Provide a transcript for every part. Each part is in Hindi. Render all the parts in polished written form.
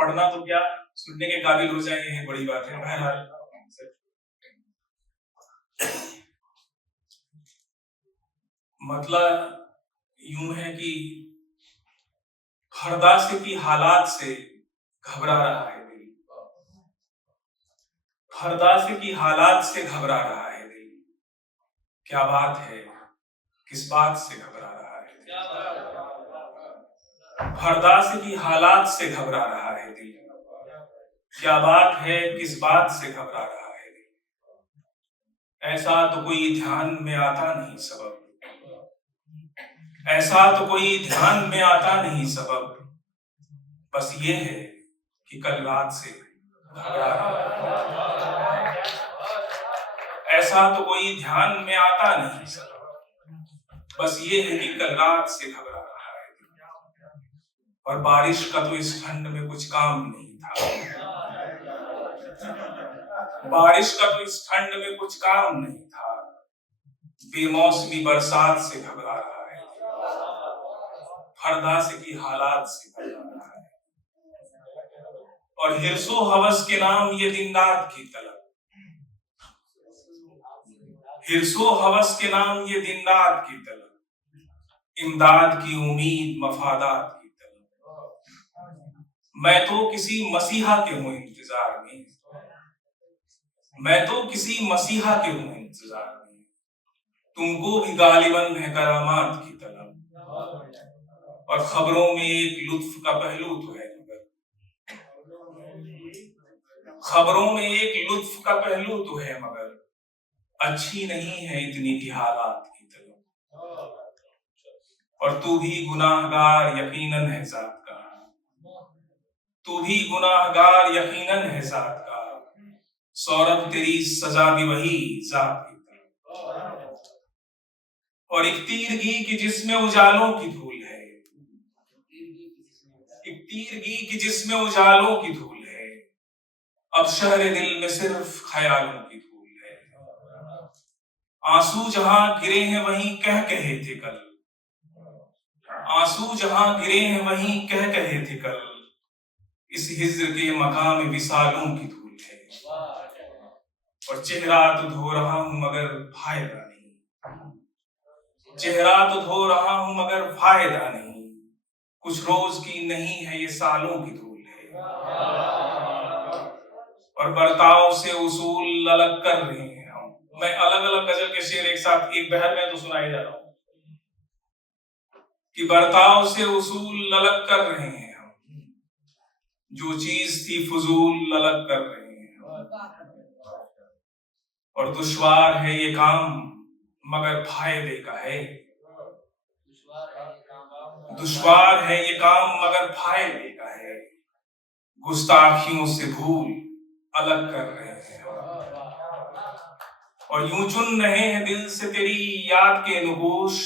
पढ़ना तो क्या, सुनने के काबिल हो जाए, यही बड़ी बात है। बहरहाल मतलब यूं है कि हरदासे की हालात से घबरा रहा है दिल, हरदासे की हालात से घबरा रहा है दिल। क्या बात है, किस बात से घबरा रहा है दिल। हरदासे की हालात से घबरा रहा है दिल। क्या बात है, किस बात से घबरा रहा है दिल। ऐसा तो कोई ध्यान में आता नहीं सबब, ऐसा तो कोई ध्यान में आता नहीं सबब। बस ये है कि कल रात से घबरा रहा है। ऐसा तो कोई ध्यान में आता नहीं सबब, बस ये है कि कल रात से घबरा रहा है। और बारिश का तो इस ठंड में कुछ काम नहीं था, बारिश का तो इस ठंड में कुछ काम नहीं था। बेमौसमी बरसात से घबरा रहा है, हरदासे की हालात से घबरा रहा है। और हिर्सो हवस के नाम ये दिन रात की तलब, हिर्सो हवस के नाम ये दिन रात की तलब। इमदाद की उम्मीद मफादात की तलब। मैं तो किसी मसीहा के हूं इंतजार में, मैं तो किसी मसीहा के हूं इंतजार में। तुमको भी गालिबन है करामात की तलब। और खबरों में एक लुत्फ का पहलू तो है मगर, खबरों में एक लुत्फ का पहलू तो है मगर, अच्छी नहीं है इतनी भी हालात की तलब। और तू भी गुनाहगार यकीनन है जात का, तू भी गुनाहगार यकीनन है जात का। सौरभ तेरी सजा भी वही जात की तरह। और एक तीरगी की जिसमें उजालों की धूल है, एक तीरगी की जिसमें उजालों की धूल है। अब शहर दिल में सिर्फ ख्यालों की धूल है। आंसू जहां गिरे हैं वहीं कह कहे थे कल, आंसू जहां गिरे हैं वहीं कह कहे थे कल। इस हिज्र के मकाम विसालों की धूल है। और चेहरा तो धो रहा हूं मगर फायदा नहीं, चेहरा तो धो रहा हूं मगर फायदा नहीं। कुछ रोज की नहीं है ये सालों की धूल है। और बर्ताव से उसूल अलग कर रहे हैं हम। मैं अलग अलग गजल के शेर एक साथ एक बहर में तो सुनाई जा रहा हूं कि बर्ताव से उसूल अलग कर रहे हैं हम, जो चीज थी फजूल अलग कर रहे हैं हम। और दुश्वार है ये काम मगर फायदे का है, दुश्वार है ये काम मगर फायदे का है। गुस्ताखियों से भूल अलग कर रहे हैं। और यूं चुन रहे हैं दिल से तेरी याद के नुकूश,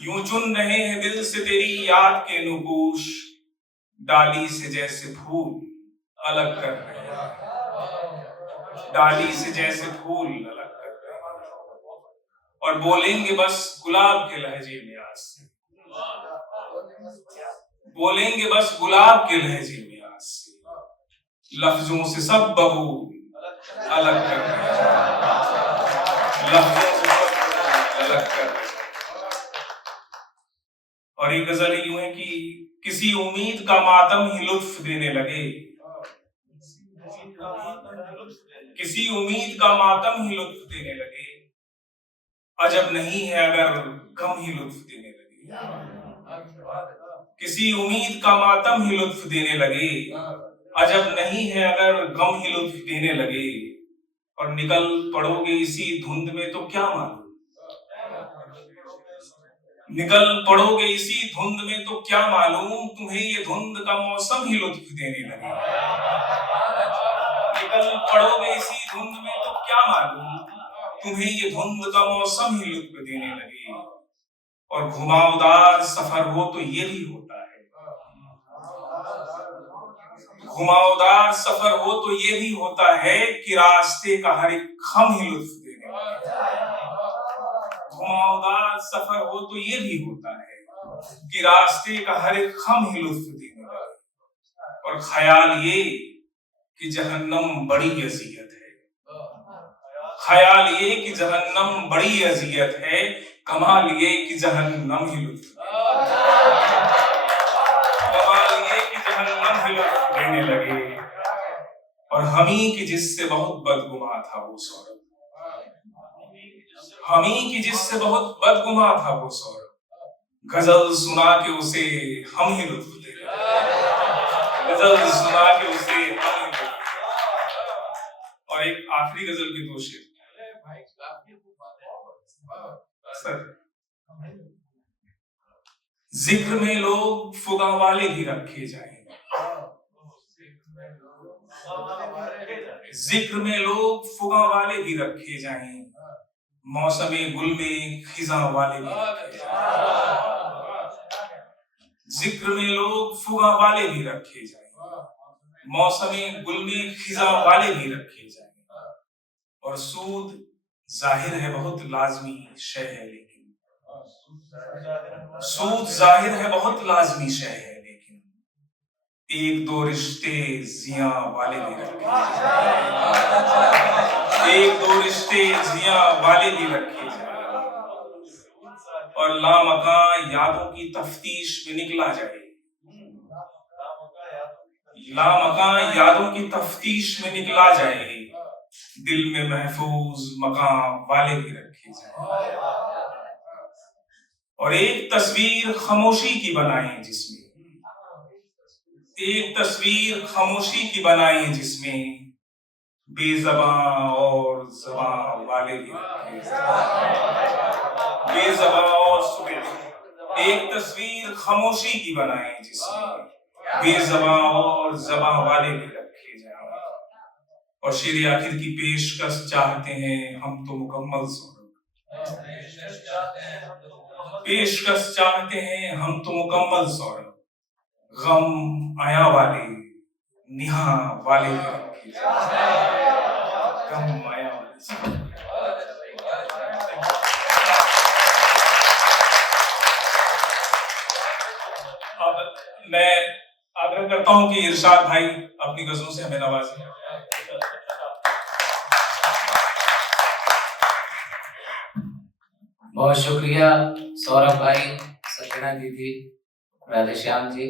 यूं चुन रहे हैं दिल से तेरी याद के नुकूश। डाली से जैसे फूल अलग कर रहे हैं, डाली से जैसे फूल अलग कर रहे हैं। और बोलेंगे बस गुलाब के लहजे में आज से, बोलेंगे बस गुलाब के लहजे में आज से। लफ्जों से सब बबूल अलग कर रहे हैं, लफ्जों से सब अलग कर रहे हैं। और एक गजल यूं है कि किसी उम्मीद का मातम ही लुत्फ देने लगे, किसी उम्मीद का मातम ही लुत्फ देने लगे। अजब नहीं है अगर गम ही लुत्फ देने लगे, किसी उम्मीद का मातम ही लुत्फ देने लगे। अजब नहीं है अगर गम ही लुत्फ देने लगे। और निकल पड़ोगे इसी धुंध में तो क्या मालूम, निकल पड़ोगे इसी धुंध में तो क्या मालूम, तुम्हें ये धुंध का मौसम ही लुत्फ देने लगे। निकल पड़ोगे इसी धुंध में तो क्या मालूम, तुम्हें ये धुंध का मौसम ही लुत्फ देने लगे। और घुमावदार सफर हो तो ये भी होता है, घुमावदार सफर हो तो ये भी होता है कि रास्ते का हर एक खम ही लुत्फ देने लगे। घुमावदार सफर हो तो ये भी होता है कि रास्ते का हर एक खम ही लुत्फ देने लगे। और ख्याल ये कि जहन्नम बड़ी अजियत है, ख्याल ये कि जहन्नम बड़ी अजियत है, कमाल ये कि जहन्नम ही लुत्फ, कमाल ये कि जहन्नम ही लुत्फ देने लगे। और हमी की जिससे बहुत बदगुमा था वो सौरभ, हमी की जिससे बहुत बदगुमा था वो सौरभ, गजल सुना के उसे हम ही लुत्फ दे रहे, गजल सुना के उसे हम ही लुत्फ। और एक आखिरी गजल के दो शेर सर। जिक्र में लोग फुगा वाले भी रखे जाएंगे, जिक्र में लोग फुगा वाले भी रखे जाएं, मौसमे गुल में खिजा वाले भी रखे जाएं, जिक्र में लोग फुगा वाले भी रखे जाएं, मौसमे गुल में खिजा वाले भी रखे जाएं। और सूद जाहिर है बहुत लाजमी शय है, लेकिन सूद जाहिर है बहुत लाजमी शय है, लेकिन एक दो रिश्ते जिया वाले भी रखे जाएं, एक दो रिश्ते जिया वाले भी रखे जाएं। और लामकां यादों की तफ्तीश में निकला जाए, लामकां यादों की तफ्तीश में निकला जाए, दिल में महफूज मकाम वाले भी रखे जाएं। और एक तस्वीर खामोशी की बनाएं जिसमें, एक तस्वीर खामोशी की बनाएं जिसमें बेज़बां और ज़बां वाले भी रखे जाएं, बेज़बां और सुबह। एक तस्वीर खामोशी की बनाएं जिसमें बेज़बां और ज़बां वाले भी रखे जाएं। और शेर आखिर की पेशकश चाहते हैं हम तो मुकम्मल सौरभ, पेशकश चाहते हैं हम तो मुकम्मल सौरभ, गम आया वाले निहा वाले भी रखे जाएं, गम आया वाले। अब मैं आग्रह करता हूं कि इरशाद भाई अपनी गजलों से हमें नवाजें। बहुत शुक्रिया सौरभ भाई, सकीना दीदी, राधेश्याम जी।